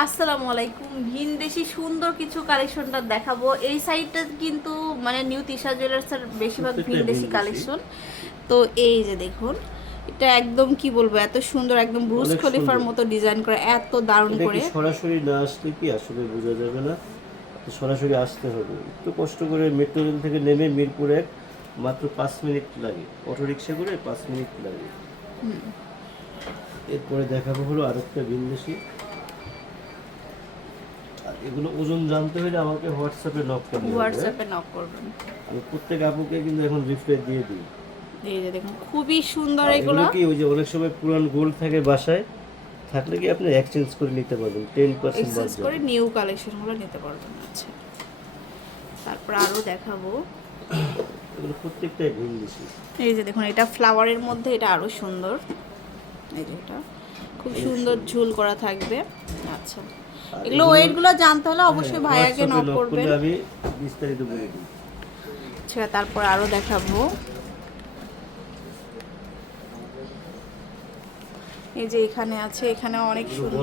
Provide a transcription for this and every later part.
আসসালামু আলাইকুম। ভিনদেশি সুন্দর কিছু কালেকশনটা দেখাবো। এই সাইডটা কিন্তু মানে নিউ তিশা জুয়েলার্সের বেশিরভাগ ভিনদেশি। কালেকশন। তো এই যে দেখুন এটা একদম কি বলব এত সুন্দর একদম ব্রুস অনেক খলিফার মতো ডিজাইন করে এত দারুণ করে। সরাসরি না আসলে কি আসলে বোঝা যাবে না? তো সরাসরি আসতে হবে। একটু কষ্ট করে মেট্রো রেল থেকে নেমে মিরপুর মাত্র পাঁচ মিনিট লাগে। অটো রিক্সা করে পাঁচ মিনিট লাগে। এরপরে দেখাবো হলো আরেকটা ভিনদেশি এগুলো ওজন জানতে হলে আমাকে হোয়াটসঅ্যাপে নক হবে হোয়াটসঅ্যাপে নক করবেন। আমি প্রত্যেক আপুকে কিন্তু এখন রিপ্লাই দিয়ে দিই। এই যে দেখুন খুবই সুন্দর এগুলো। কি ওই যে অনেক সময় পুরান গোল্ড থাকে বাসায় থাকলে কি আপনি এক্সচেঞ্জ করে নিতে পারবেন টেন পার্সেন্ট এক্সচেঞ্জ করে নিউ কালেকশনগুলো নিতে পারবেন আচ্ছা। তারপর আরও দেখাবো। এগুলো প্রত্যেকটাই ভিনদেশি এই যে দেখুন এটা ফ্লাওয়ারের মধ্যে এটা আরও সুন্দর। এই যে এটা খুব সুন্দর। ঝুল করা থাকবে আচ্ছা। এগুলো ওয়েটগুলো জানতে হলে অবশ্যই হ্যাঁ, ভাইয়াকে হোয়াটসঅ্যাপে নক করবেন। আমি বিস্তারিত বলে দিই। আচ্ছা তারপর আরও দেখাবো। এই যে এখানে আছে এখানে অনেক সুন্দর।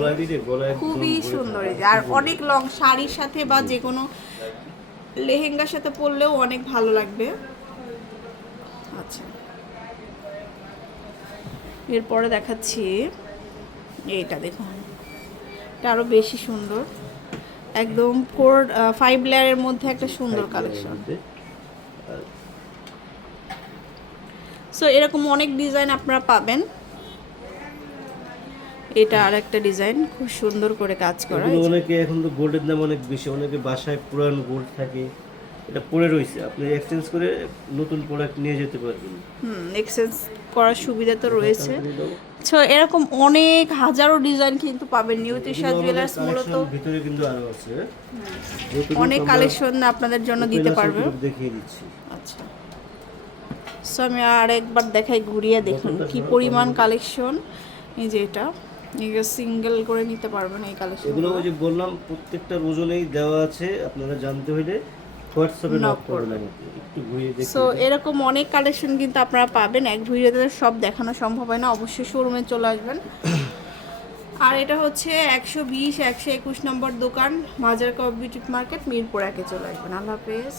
খুবই সুন্দর এই যে। আর অনেক লং শাড়ির সাথে বা যে কোনো লেহেঙ্গার সাথে পরলেও অনেক ভালো লাগবে। আচ্ছা। এরপরে দেখাচ্ছি। এইটা দেখুন। এটা আরও বেশি সুন্দর। একদম ফোর ফাইভ লেয়ারের মধ্যে একটা সুন্দর কালেকশন সো এরকম অনেক ডিজাইন আপনারা পাবেন। এটা আর একটা ডিজাইন খুব সুন্দর করে কাজ করা। অনেকে এখন তো গোল্ডের দাম অনেক বেশি অনেকে বাসায় পুরান গোল্ড থাকে। এটা পড়ে রয়েছে। আপনি এক্সচেঞ্জ করে নতুন প্রোডাক্ট নিয়ে যেতে পারবেন। হুম এক্সচেঞ্জ করার সুবিধা তো রয়েছে। সো এরকম অনেক হাজারো ডিজাইন কিন্তু পাবেন। নিউ তিশা এগুলো জুয়েলার্স মূলত। ভিতরে কিন্তু আরও আছে। অনেক কালেকশন আপনাদের জন্য দিতে পারবে। দেখিয়ে দিচ্ছি। আচ্ছা। সো আমি আর একবার দেখাই ঘুরিয়ে দেখুন কি পরিমাণ কালেকশন এই যে এটা সিঙ্গেল করে নিতে পারবেন এই কালেকশন এগুলো ওই যে বললাম প্রত্যেকটার ওজনেই দেওয়া আছে। আপনারা জানতে হলে সো এরকম অনেক কালেকশন কিন্তু আপনারা পাবেন। এক ভিডিওতে সব দেখানো সম্ভব হয় না। অবশ্যই শোরুমে চলে আসবেন। আর এটা হচ্ছে একশো বিশ একশো একুশ নম্বর দোকান মাজার কবিটিক মার্কেট মিরপুর একে চলে আসবেন। আল্লাহ হাফেজ।